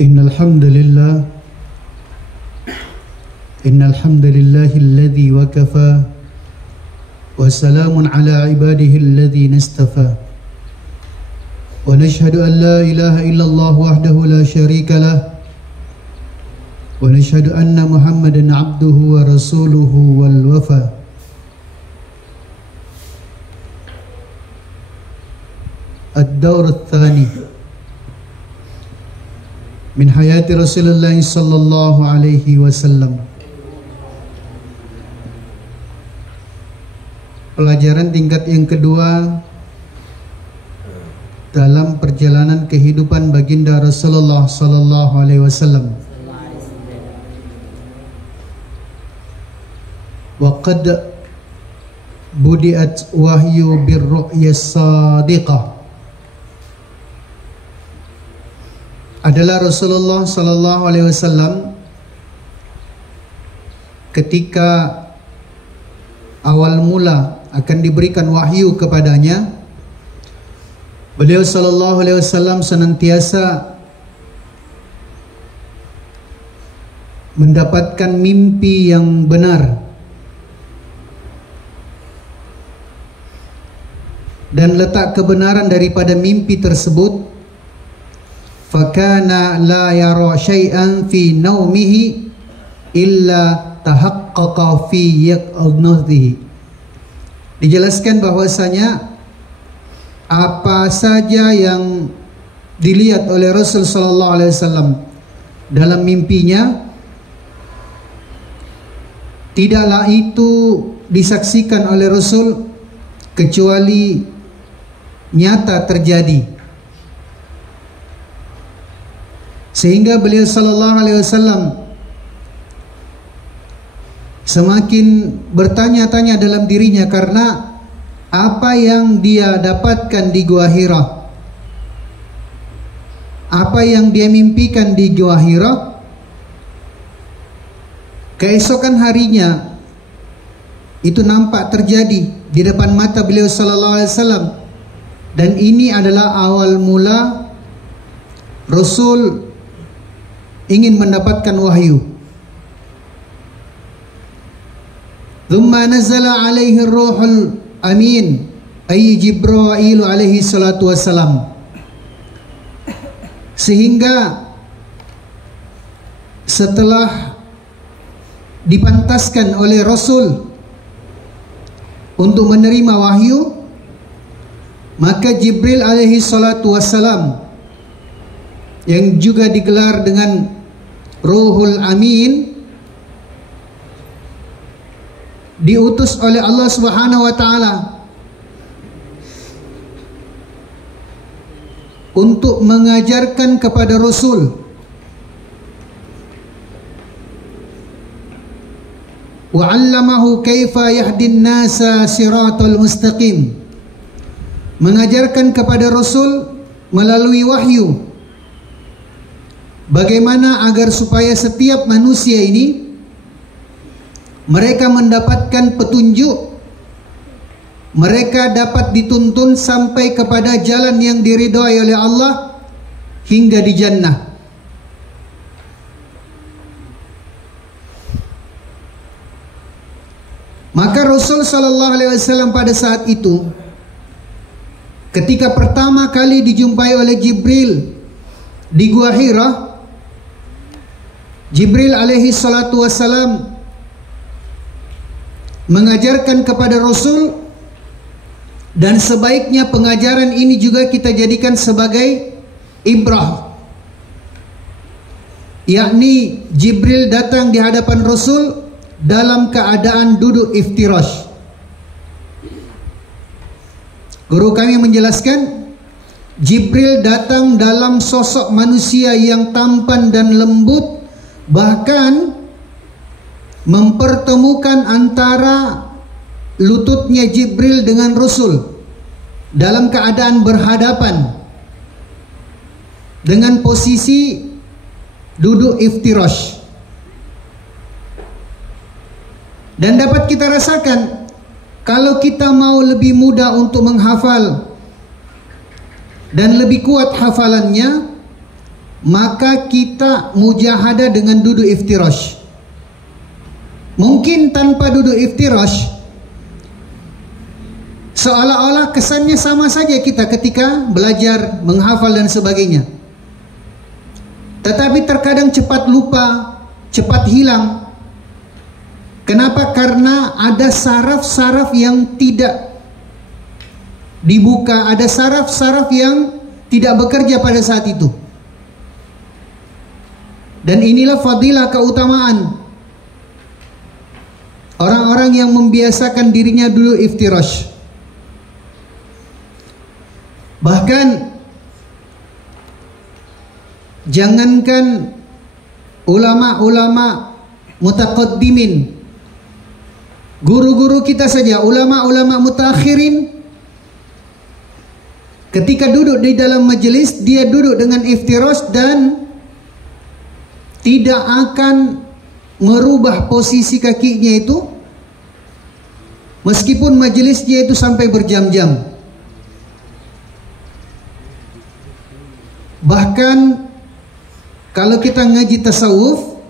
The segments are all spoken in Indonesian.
Innal hamdalillah alladhi wakafa wa salamun ala ibadihi alladhina istafa wa nashhadu an la ilaha illallah wahdahu la sharika lah wa nashhadu anna Muhammadan abduhu wa rasuluhu wal wafa. Ad-dawr ats-tsani min hayati Rasulullah sallallahu alaihi wasallam. Pelajaran tingkat yang kedua dalam perjalanan kehidupan baginda Rasulullah sallallahu alaihi wasallam. Wa qad budiat wahyu birru'ya sadiqah. Adalah Rasulullah sallallahu alaihi wasallam ketika awal mula akan diberikan wahyu kepadanya, beliau sallallahu alaihi wasallam senantiasa mendapatkan mimpi yang benar dan letak kebenaran daripada mimpi tersebut. Fakana la yara syai'an fi naumihi illa tahaqqaqa fi yaqadnatihi. Dijelaskan bahwasanya apa saja yang dilihat oleh Rasul sallallahu alaihi wasallam dalam mimpinya, tidaklah itu disaksikan oleh Rasul kecuali nyata terjadi. Sehingga beliau sallallahu alaihi wasallam semakin bertanya-tanya dalam dirinya karena apa yang dia dapatkan di Gua Hira, apa yang dia mimpikan di Gua Hira, keesokan harinya itu nampak terjadi di depan mata beliau sallallahu alaihi wasallam. Dan ini adalah awal mula Rasul ingin mendapatkan wahyu. Thumma nazala alaihi ar-ruhul amin ay Jibril alaihi salatu wassalam. Sehingga setelah dipantaskan oleh Rasul untuk menerima wahyu, maka Jibril alaihi salatu wassalam yang juga digelar dengan Ruhul Amin diutus oleh Allah Subhanahu wa taala untuk mengajarkan kepada Rasul wa 'allamahu kaifa yahdin nasa siratal mustaqim, mengajarkan kepada Rasul melalui wahyu bagaimana agar supaya setiap manusia ini mereka mendapatkan petunjuk, mereka dapat dituntun sampai kepada jalan yang diridhai oleh Allah hingga di jannah. Maka Rasul sallallahu alaihi wasallam pada saat itu ketika pertama kali dijumpai oleh Jibril di Gua Hira, Jibril alaihi salatu wassalam mengajarkan kepada Rasul, dan sebaiknya pengajaran ini juga kita jadikan sebagai ibrah, yakni Jibril datang di hadapan Rasul dalam keadaan duduk iftirash. Guru kami menjelaskan, Jibril datang dalam sosok manusia yang tampan dan lembut, bahkan mempertemukan antara lututnya Jibril dengan Rasul dalam keadaan berhadapan dengan posisi duduk iftirash. Dan dapat kita rasakan kalau kita mau lebih mudah untuk menghafal dan lebih kuat hafalannya, maka kita mujahadah dengan duduk iftirash. Mungkin tanpa duduk iftirash, seolah-olah kesannya sama saja kita ketika belajar, menghafal dan sebagainya. Tetapi terkadang cepat lupa, cepat hilang. Kenapa? Karena ada saraf-saraf yang tidak dibuka, ada saraf-saraf yang tidak bekerja pada saat itu. Dan inilah fadilah, keutamaan orang-orang yang membiasakan dirinya dulu iftirash. Bahkan jangankan ulama-ulama mutaqaddimin, guru-guru kita saja, ulama-ulama mutakhirin, ketika duduk di dalam majelis, dia duduk dengan iftirash dan tidak akan merubah posisi kakinya itu meskipun majelisnya itu sampai berjam-jam. Bahkan kalau kita ngaji tasawuf,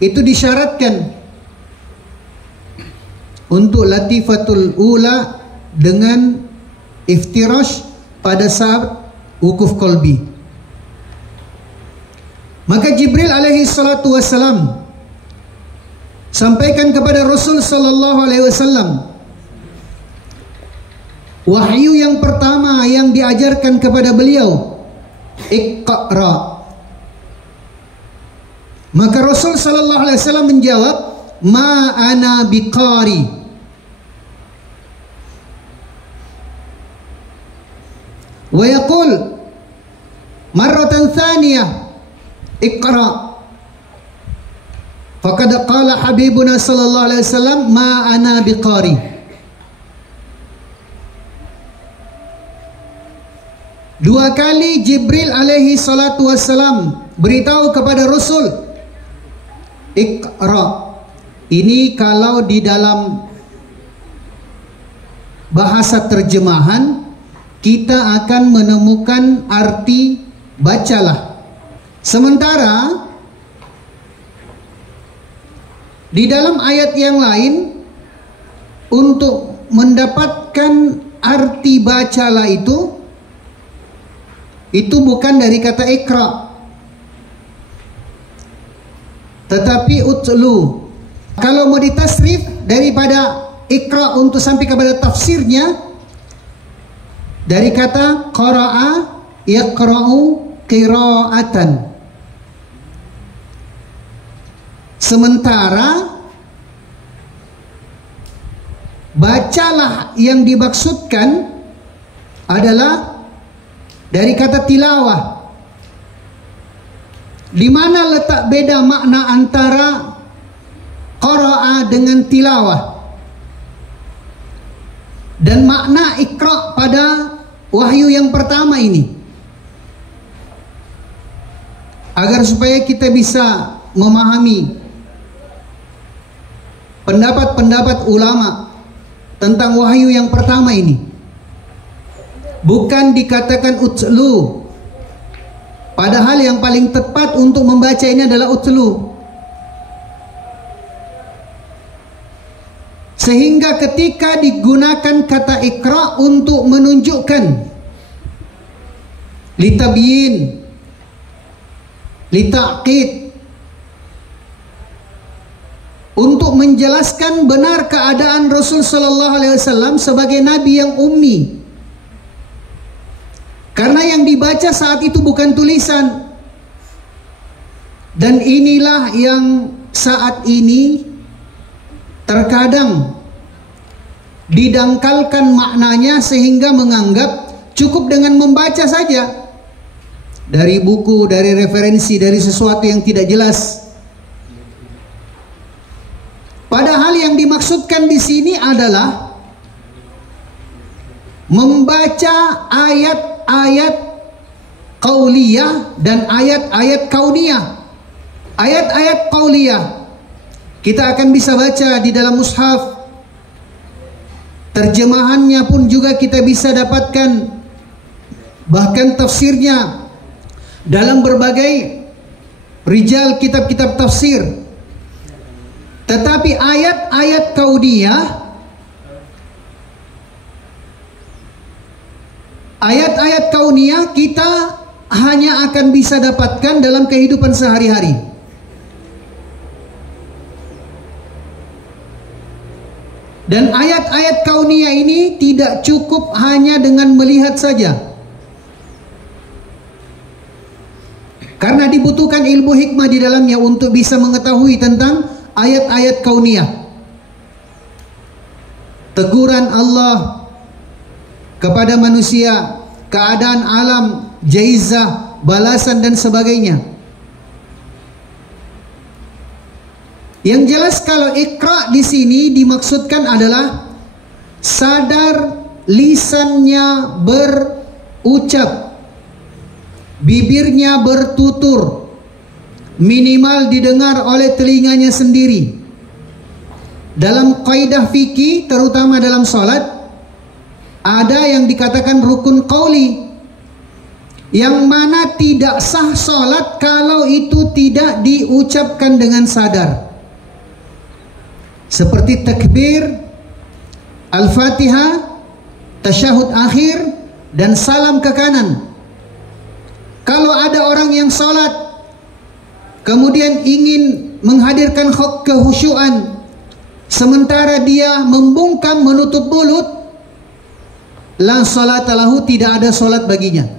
itu disyaratkan untuk latifatul ula dengan iftirash pada saat wukuf qalbi. Maka Jibril alaihi salatu wassalam sampaikan kepada Rasul sallallahu alaihi wasallam, wahyu yang pertama yang diajarkan kepada beliau, Iqra. Maka Rasul sallallahu alaihi wasallam menjawab, ma ana biqari. Wa yaqul marratan thaniyah, Iqra. Faqad qala habibuna sallallahu alaihi wasallam, ma ana biqari. Dua kali Jibril alaihi salatu wassalam beritahu kepada Rasul, Iqra. Ini kalau di dalam bahasa terjemahan kita akan menemukan arti bacalah. Sementara di dalam ayat yang lain, untuk mendapatkan arti bacalah itu bukan dari kata ikra, tetapi utlu. Kalau mau ditasrif daripada ikra untuk sampai kepada tafsirnya, dari kata qara'a yaqra'u qira'atan. Sementara bacalah yang dimaksudkan adalah dari kata tilawah. Di mana letak beda makna antara qara'a dengan tilawah? Dan makna ikra pada wahyu yang pertama ini, agar supaya kita bisa memahami pendapat-pendapat ulama tentang wahyu yang pertama ini. Bukan dikatakan utlu, padahal yang paling tepat untuk membaca ini adalah utlu. Sehingga ketika digunakan kata ikra untuk menunjukkan litabyin, litaqid, untuk menjelaskan benar keadaan Rasul sallallahu alaihi wasallam sebagai nabi yang ummi. Karena yang dibaca saat itu bukan tulisan. Dan inilah yang saat ini terkadang didangkalkan maknanya sehingga menganggap cukup dengan membaca saja dari buku, dari referensi, dari sesuatu yang tidak jelas. Padahal yang dimaksudkan di sini adalah membaca ayat-ayat qauliyah dan ayat-ayat kauniyah. Ayat-ayat qauliyah kita akan bisa baca di dalam mushaf. Terjemahannya pun juga kita bisa dapatkan. Bahkan tafsirnya dalam berbagai rijal kitab-kitab tafsir. Tetapi ayat-ayat kauniyah, ayat-ayat kauniyah kita hanya akan bisa dapatkan dalam kehidupan sehari-hari. Dan ayat-ayat kauniyah ini tidak cukup hanya dengan melihat saja. Karena dibutuhkan ilmu hikmah di dalamnya untuk bisa mengetahui tentang ayat-ayat kauniyah. Teguran Allah kepada manusia, keadaan alam, jaizah, balasan dan sebagainya. Yang jelas kalau Iqra di sini dimaksudkan adalah sadar lisannya berucap, bibirnya bertutur, minimal didengar oleh telinganya sendiri. Dalam kaidah fikih, terutama dalam salat, ada yang dikatakan rukun qauli, yang mana tidak sah salat kalau itu tidak diucapkan dengan sadar. Seperti takbir, al-fatihah, tasyahud akhir, dan salam ke kanan. Kalau ada orang yang salat kemudian ingin menghadirkan kehusyuan, sementara dia membungkam menutup mulut, la salata lahu, tidak ada salat baginya.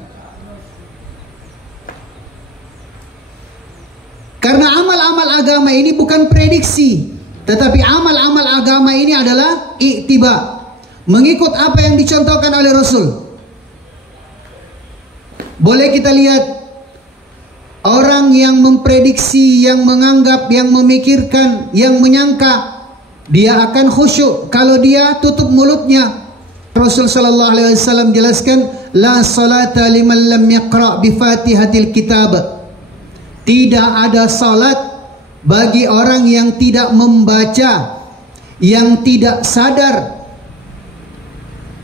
Karena amal-amal agama ini bukan prediksi, tetapi amal-amal agama ini adalah iktiba, mengikut apa yang dicontohkan oleh Rasul. Boleh kita lihat orang yang memprediksi, yang menganggap, yang memikirkan, yang menyangka dia akan khusyuk kalau dia tutup mulutnya. Rasul sallallahu alaihi wasallam jelaskan, la salata liman lam yaqra bi Fatihatil kitab. Tidak ada salat bagi orang yang tidak membaca, yang tidak sadar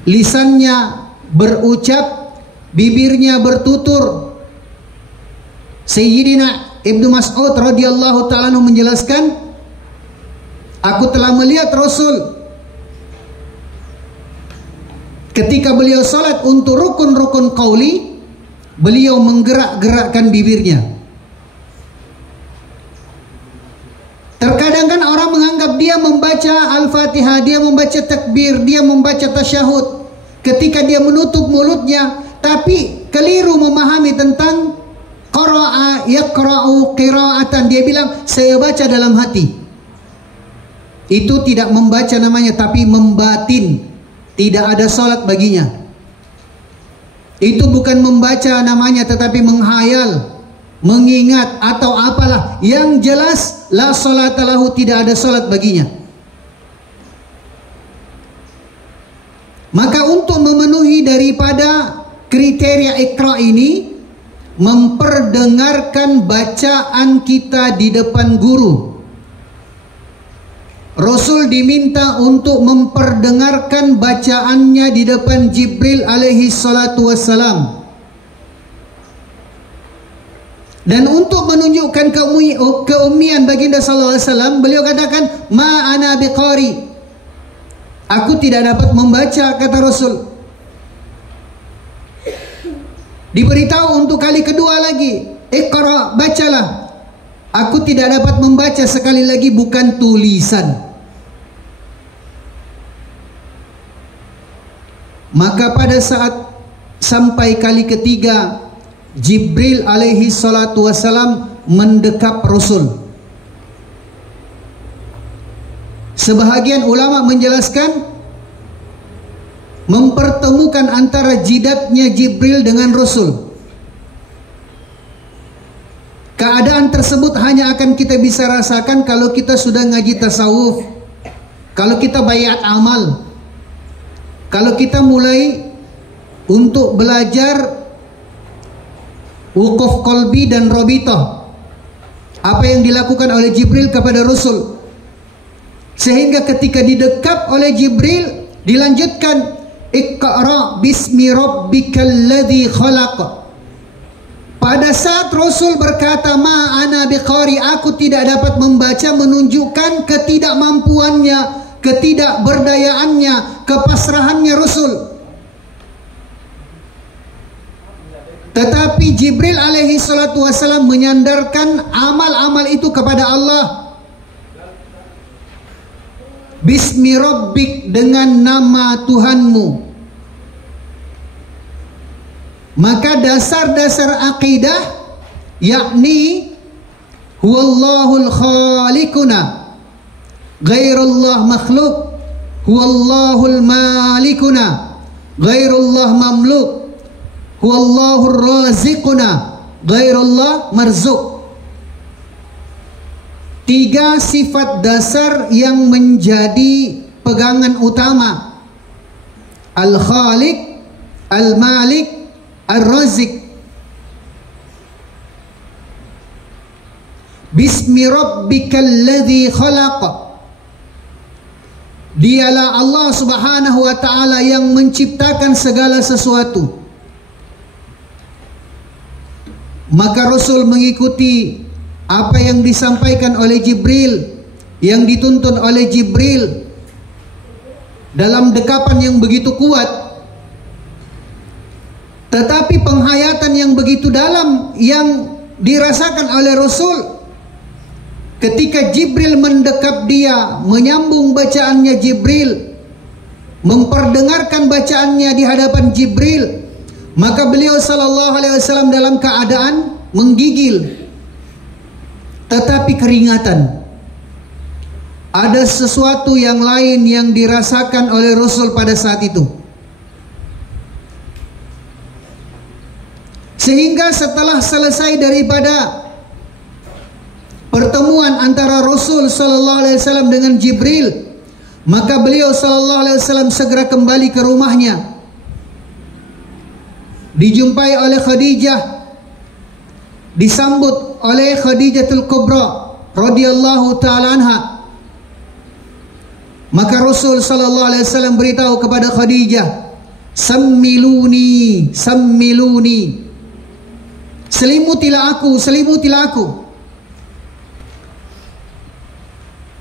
lisannya berucap, bibirnya bertutur. Sayyidina Ibnu Mas'ud radhiyallahu ta'ala menjelaskan, aku telah melihat Rasul ketika beliau salat untuk rukun-rukun qauli, beliau menggerak-gerakkan bibirnya. Terkadang kan orang menganggap dia membaca Al-Fatihah, dia membaca takbir, dia membaca tasyahud ketika dia menutup mulutnya, tapi keliru memahami tentang qara'a yaqra'u qira'atan. Dia bilang saya baca dalam hati. Itu tidak membaca namanya, tapi membatin. Tidak ada salat baginya. Itu bukan membaca namanya, tetapi menghayal, mengingat atau apalah. Yang jelas la salata lahu, tidak ada salat baginya. Maka untuk memenuhi daripada kriteria Iqra ini, memperdengarkan bacaan kita di depan guru. Rasul diminta untuk memperdengarkan bacaannya di depan Jibril alaihi salatu wassalam. Dan untuk menunjukkan keummian baginda sallallahu alaihi wasallam, beliau katakan, ma ana biqari, aku tidak dapat membaca, kata Rasul. Diberitahu untuk kali kedua lagi, Iqra, bacalah. Aku tidak dapat membaca, sekali lagi bukan tulisan. Maka pada saat sampai kali ketiga, Jibril alaihi salatu wassalam mendekap Rasul. Sebahagian ulama menjelaskan mempertemukan antara jidatnya Jibril dengan Rasul. Keadaan tersebut hanya akan kita bisa rasakan kalau kita sudah ngaji tasawuf, kalau kita bayat amal, kalau kita mulai untuk belajar wukuf qalbi dan robitoh, apa yang dilakukan oleh Jibril kepada Rasul. Sehingga ketika didekap oleh Jibril, dilanjutkan, Iqra bismi rabbikal ladzi khalaq. Pada saat Rasul berkata, "Ma ana biqari," aku tidak dapat membaca, menunjukkan ketidakmampuannya, ketidakberdayaannya, kepasrahannya Rasul. Tetapi Jibril alaihi salatu wasalam menyandarkan amal-amal itu kepada Allah. Bismi rabbik, dengan nama Tuhanmu. Maka dasar-dasar akidah, yakni huwallahul khaliquna, ghairullah makhluk, huwallahul malikuna, ghairullah mamluk, huwallahur raziquna, ghairullah marzuk. 3 sifat dasar yang menjadi pegangan utama: Al-Khaliq, Al-Malik, Ar-Razik. Bismi rabbikal ladzi khalaq. Dialah Allah Subhanahu wa taala yang menciptakan segala sesuatu. Maka Rasul mengikuti apa yang disampaikan oleh Jibril, yang dituntun oleh Jibril dalam dekapan yang begitu kuat. Tetapi penghayatan yang begitu dalam yang dirasakan oleh Rasul ketika Jibril mendekap dia, menyambung bacaannya Jibril, memperdengarkan bacaannya di hadapan Jibril, maka beliau sallallahu alaihi wasallam dalam keadaan menggigil, tetapi keringatan. Ada sesuatu yang lain yang dirasakan oleh Rasul pada saat itu. Sehingga setelah selesai daripada pertemuan antara Rasul sallallahu alaihi wasallam dengan Jibril, maka beliau sallallahu alaihi wasallam segera kembali ke rumahnya. Dijumpai oleh Khadijah, disambut oleh Khadijatul Kubra radhiyallahu taala anha. Maka Rasul sallallahu alaihi wasallam beritahu kepada Khadijah, "Sammiluni, sammiluni." Selimutilah aku, selimutilah aku.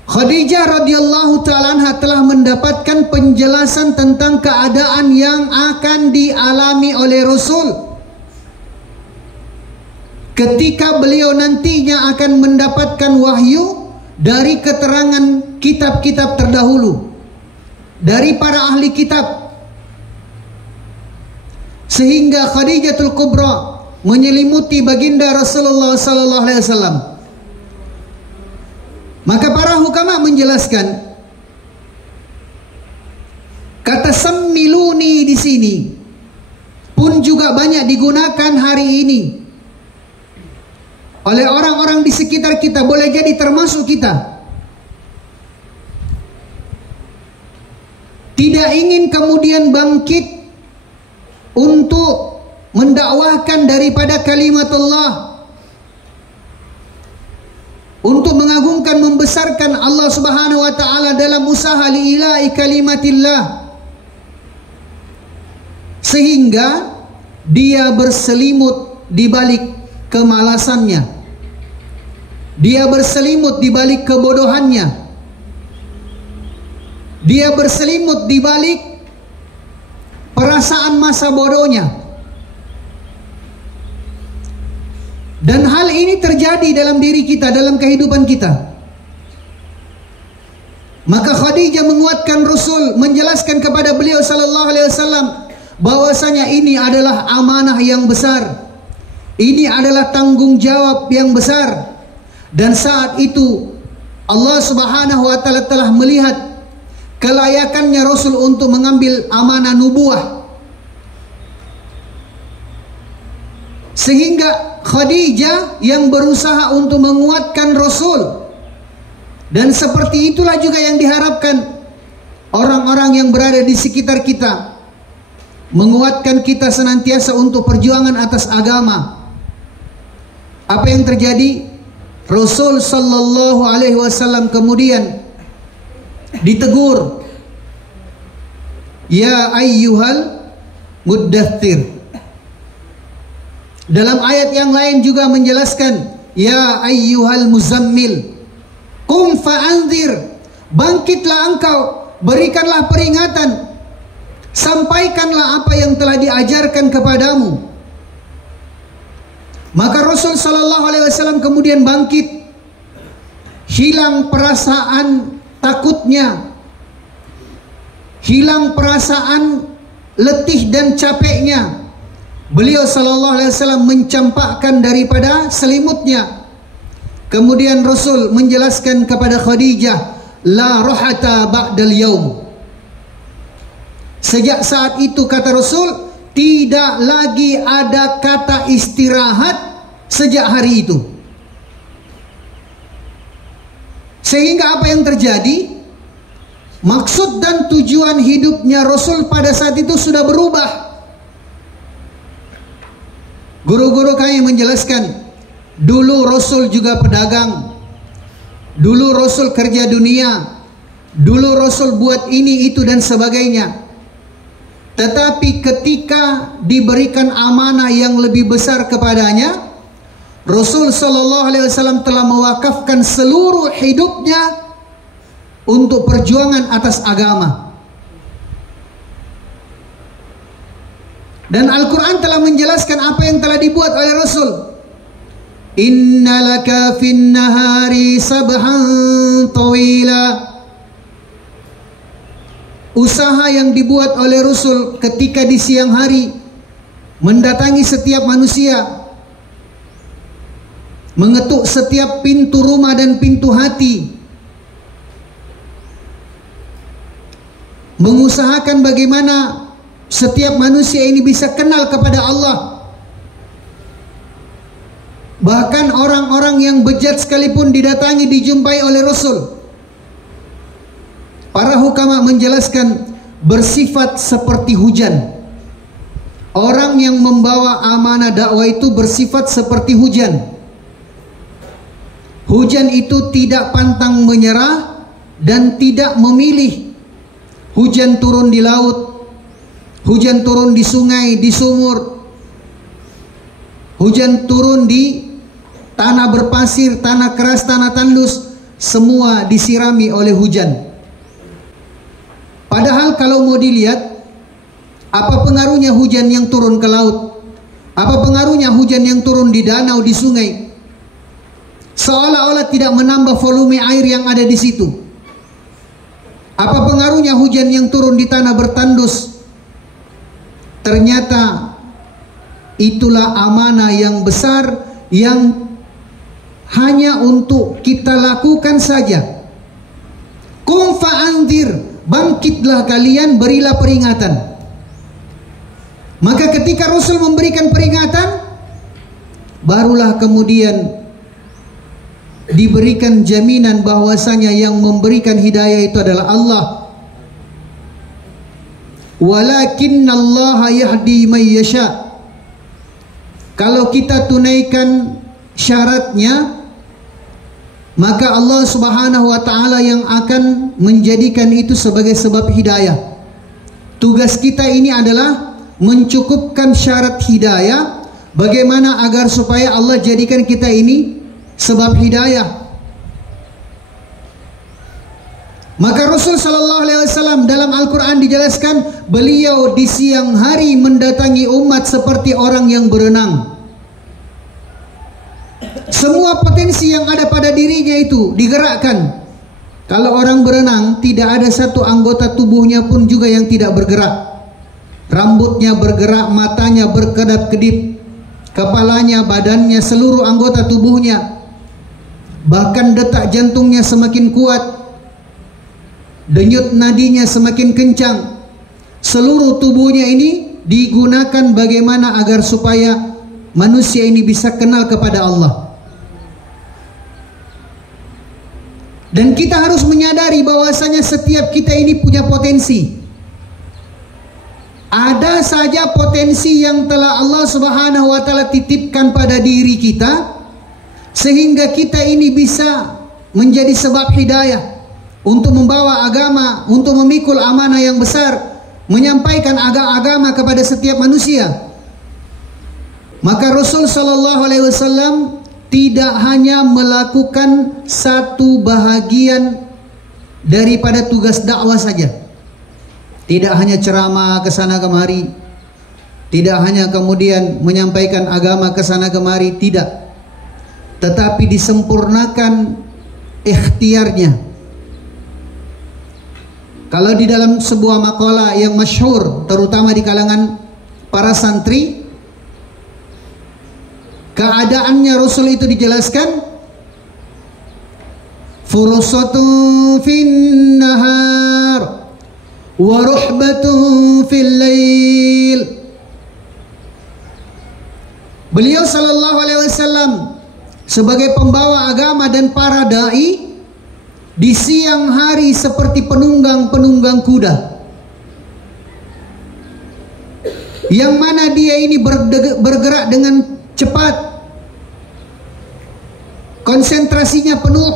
Khadijah radhiyallahu ta'ala anha telah mendapatkan penjelasan tentang keadaan yang akan dialami oleh Rasul ketika beliau nantinya akan mendapatkan wahyu dari keterangan kitab-kitab terdahulu, dari para ahli kitab. Sehingga Khadijatul Kubra menyelimuti baginda Rasulullah sallallahu alaihi wasallam. Maka para hukama menjelaskan, kata sammiluni di sini pun juga banyak digunakan hari ini oleh orang-orang di sekitar kita, boleh jadi termasuk kita. Tidak ingin kemudian bangkit untuk mendakwahkan daripada kalimat Allah, untuk mengagungkan, membesarkan Allah Subhanahu wa taala dalam usaha liilai kalimatillah, sehingga dia berselimut di balik kemalasannya, dia berselimut di balik kebodohannya, dia berselimut di balik perasaan masa bodohnya. Dan hal ini terjadi dalam diri kita, dalam kehidupan kita. Maka Khadijah menguatkan Rasul, menjelaskan kepada beliau sallallahu alaihi wasallam bahwasanya ini adalah amanah yang besar. Ini adalah tanggung jawab yang besar. Dan saat itu Allah Subhanahu wa taala telah melihat kelayakannya Rasul untuk mengambil amanah nubuah. Sehingga Khadijah yang berusaha untuk menguatkan Rasul. Dan seperti itulah juga yang diharapkan orang-orang yang berada di sekitar kita, menguatkan kita senantiasa untuk perjuangan atas agama. Apa yang terjadi? Rasul sallallahu alaihi wasallam kemudian ditegur, "Ya ayyuhal muddaththir." Dalam ayat yang lain juga menjelaskan, ya ayyuhal muzammil, qum fa'anzir, bangkitlah engkau, berikanlah peringatan, sampaikanlah apa yang telah diajarkan kepadamu. Maka Rasul sallallahu alaihi wasallam kemudian bangkit, hilang perasaan takutnya, hilang perasaan letih dan capeknya. Beliau sallallahu alaihi wasallam mencampakkan daripada selimutnya. Kemudian Rasul menjelaskan kepada Khadijah, la rahata ba'dal yaum. Sejak saat itu, kata Rasul, tidak lagi ada kata istirahat sejak hari itu. Sehingga apa yang terjadi? Maksud dan tujuan hidupnya Rasul pada saat itu sudah berubah. Guru-guru kami menjelaskan, dulu Rasul juga pedagang, dulu Rasul kerja dunia, dulu Rasul buat ini itu dan sebagainya. Tetapi ketika diberikan amanah yang lebih besar kepadanya, Rasul sallallahu alaihi wasallam telah mewakafkan seluruh hidupnya untuk perjuangan atas agama. Dan Al-Quran telah menjelaskan apa yang telah dibuat oleh Rasul. Inna laka fin nahari sabhan tawila. Usaha yang dibuat oleh Rasul ketika di siang hari mendatangi setiap manusia, mengetuk setiap pintu rumah dan pintu hati, mengusahakan bagaimana setiap manusia ini bisa kenal kepada Allah. Bahkan orang-orang yang bejat sekalipun didatangi, dijumpai oleh Rasul. Para hukama menjelaskan bersifat seperti hujan. Orang yang membawa amanah dakwah itu bersifat seperti hujan. Hujan itu tidak pantang menyerah dan tidak memilih. Hujan turun di laut, hujan turun di sungai, di sumur, hujan turun di tanah berpasir, tanah keras, tanah tandus, semua disirami oleh hujan. Padahal kalau mau dilihat, apa pengaruhnya hujan yang turun ke laut? Apa pengaruhnya hujan yang turun di danau, di sungai? Seolah-olah tidak menambah volume air yang ada di situ. Apa pengaruhnya hujan yang turun di tanah bertandus? Ternyata itulah amanah yang besar yang hanya untuk kita lakukan saja. Qum fa'anzir, bangkitlah kalian, berilah peringatan. Maka ketika Rasul memberikan peringatan, barulah kemudian diberikan jaminan bahwasanya yang memberikan hidayah itu adalah Allah. Walakinnallaha yahdi man yasha. Kalau kita tunaikan syaratnya, maka Allah Subhanahu wa taala yang akan menjadikan itu sebagai sebab hidayah. Tugas kita ini adalah mencukupkan syarat hidayah. Bagaimana agar supaya Allah jadikan kita ini sebab hidayah. Maka Rasul sallallahu alaihi wasallam dalam Al-Quran dijelaskan, beliau di siang hari mendatangi umat seperti orang yang berenang. Semua potensi yang ada pada dirinya itu digerakkan. Kalau orang berenang, tidak ada satu anggota tubuhnya pun juga yang tidak bergerak. Rambutnya bergerak, matanya berkedap-kedip, kepalanya, badannya, seluruh anggota tubuhnya. Bahkan detak jantungnya semakin kuat, denyut nadinya semakin kencang. Seluruh tubuhnya ini digunakan bagaimana agar supaya manusia ini bisa kenal kepada Allah. Dan kita harus menyadari bahwasanya setiap kita ini punya potensi. Ada saja potensi yang telah Allah Subhanahu wa taala titipkan pada diri kita, sehingga kita ini bisa menjadi sebab hidayah untuk membawa agama, untuk memikul amanah yang besar, menyampaikan agama kepada setiap manusia. Maka Rasul sallallahu alaihi wasallam tidak hanya melakukan satu bahagian daripada tugas dakwah saja. Tidak hanya ceramah ke sana kemari, tidak hanya kemudian menyampaikan agama ke sana kemari, tidak. Tetapi disempurnakan ikhtiarnya. Kalau di dalam sebuah makalah yang masyhur, terutama di kalangan para santri, keadaannya Rasul itu dijelaskan, furusatun fin nahar wa ruhbatun fil lail. Beliau sallallahu alaihi wasallam sebagai pembawa agama dan para dai di siang hari seperti penunggang-penunggang kuda, yang mana dia ini bergerak dengan cepat, konsentrasinya penuh,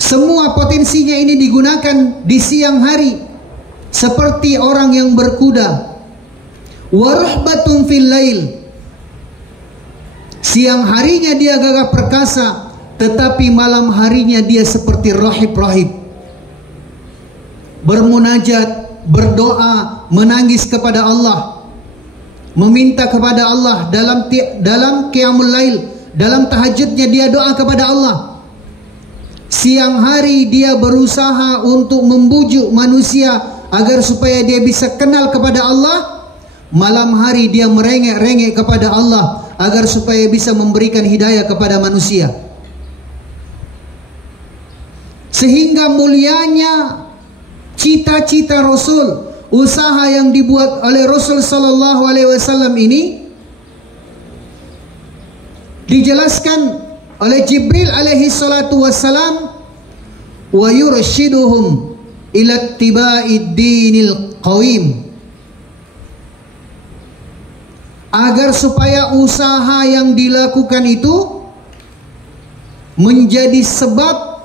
semua potensinya ini digunakan di siang hari seperti orang yang berkuda. Warahbatun fil lail, siang harinya dia gagah perkasa, tetapi malam harinya dia seperti rahib-rahib, bermunajat, berdoa, menangis kepada Allah, meminta kepada Allah dalam qiyamul lail, dalam tahajudnya dia doa kepada Allah. Siang hari dia berusaha untuk membujuk manusia agar supaya dia bisa kenal kepada Allah. Malam hari dia merengek-rengek kepada Allah agar supaya bisa memberikan hidayah kepada manusia. Sehingga mulianya cita-cita Rasul, usaha yang dibuat oleh Rasul sallallahu alaihi wasallam ini dijelaskan oleh Jibril alaihi salatu wassalam, wa yurshiduhum ila ittiba'id dinil qawim, agar supaya usaha yang dilakukan itu menjadi sebab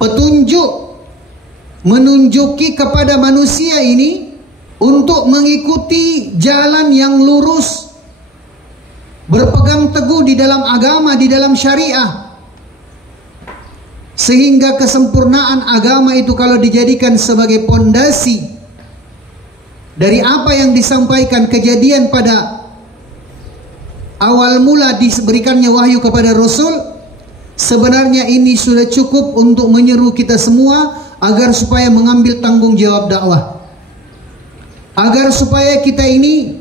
petunjuk, menunjuki kepada manusia ini untuk mengikuti jalan yang lurus, berpegang teguh di dalam agama, di dalam syariah, sehingga kesempurnaan agama itu kalau dijadikan sebagai pondasi dari apa yang disampaikan kejadian pada awal mula diberikannya wahyu kepada Rasul, sebenarnya ini sudah cukup untuk menyeru kita semua agar supaya mengambil tanggung jawab dakwah, agar supaya kita ini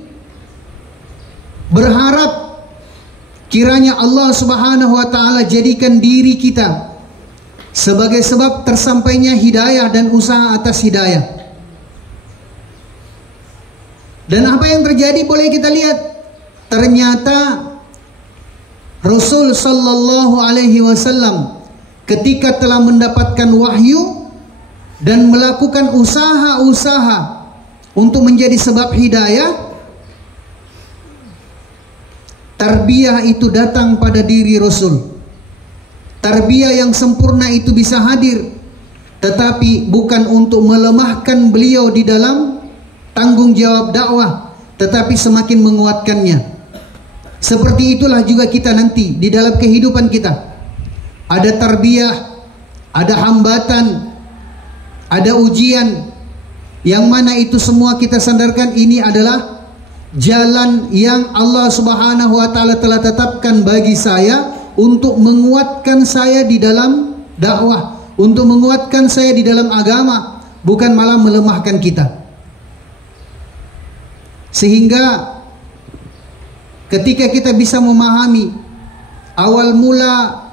berharap kiranya Allah Subhanahu wa taala jadikan diri kita sebagai sebab tersampainya hidayah dan usaha atas hidayah. Dan apa yang terjadi boleh kita lihat, ternyata Rasul sallallahu alaihi wasallam ketika telah mendapatkan wahyu dan melakukan usaha-usaha untuk menjadi sebab hidayah, tarbiyah itu datang pada diri Rasul. Tarbiyah yang sempurna itu bisa hadir, tetapi bukan untuk melemahkan beliau di dalam tanggung jawab dakwah, tetapi semakin menguatkannya. Seperti itulah juga kita nanti di dalam kehidupan kita. Ada tarbiyah, ada hambatan, ada ujian, yang mana itu semua kita sandarkan ini adalah jalan yang Allah Subhanahu wa taala telah tetapkan bagi saya untuk menguatkan saya di dalam dakwah, untuk menguatkan saya di dalam agama, bukan malah melemahkan kita. Sehingga ketika kita bisa memahami awal mula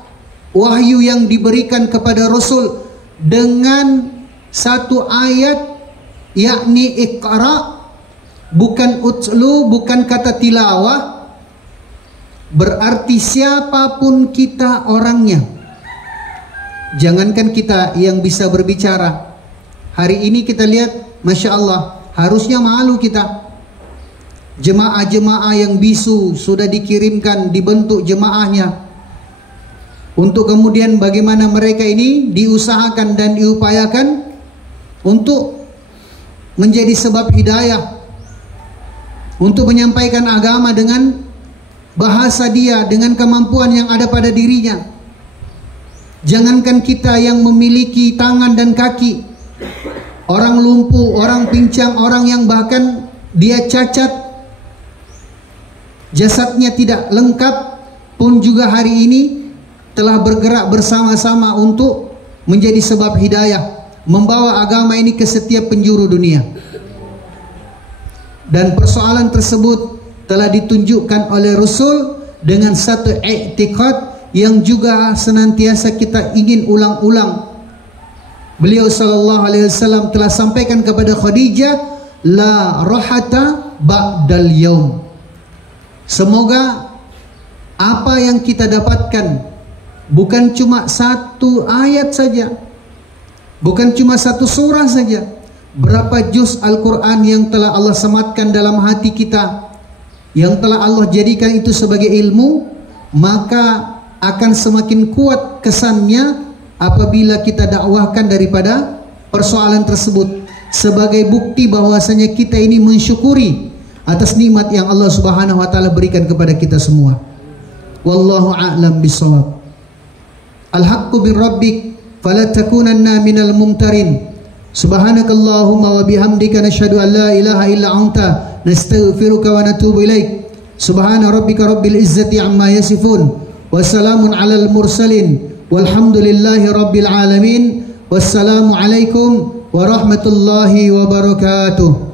wahyu yang diberikan kepada Rasul dengan satu ayat, yakni Iqra, bukan utlu, bukan kata tilawah, berarti siapapun kita orangnya. Jangankan kita yang bisa berbicara, hari ini kita lihat, Masya Allah, harusnya malu kita. Jemaah-jemaah yang bisu sudah dikirimkan, dibentuk jemaahnya, untuk kemudian bagaimana mereka ini diusahakan dan diupayakan untuk menjadi sebab hidayah. untuk menyampaikan agama dengan bahasa dia, dengan kemampuan yang ada pada dirinya. Jangankan kita yang memiliki tangan dan kaki, orang lumpuh, orang pincang, orang yang bahkan dia cacat, jasadnya tidak lengkap pun juga hari ini telah bergerak bersama-sama untuk menjadi sebab hidayah, membawa agama ini ke setiap penjuru dunia. Dan persoalan tersebut telah ditunjukkan oleh Rasul dengan satu i'tiqad yang juga senantiasa kita ingin ulang-ulang. Beliau sallallahu alaihi wasallam telah sampaikan kepada Khadijah, la rahata ba'dal yaum. Semoga apa yang kita dapatkan bukan cuma satu ayat saja, bukan cuma satu surah saja, berapa juz Al-Quran yang telah Allah sematkan dalam hati kita, yang telah Allah jadikan itu sebagai ilmu, maka akan semakin kuat kesannya apabila kita dakwahkan daripada persoalan tersebut sebagai bukti bahwasanya kita ini mensyukuri atas nikmat yang Allah Subhanahu wa taala berikan kepada kita semua. Wallahu a'lam bishawab. Al-haqqu bir rabbik fala takunanna minal mumtarin. Subhanakallahumma wa bihamdika nashhadu an la ilaha illa anta nastaghfiruka wa natubu ilaik. Subhana rabbika rabbil izzati amma yasifun wa salamun alal mursalin walhamdulillahi rabbil alamin. Wassalamu alaikum warahmatullahi wabarakatuh.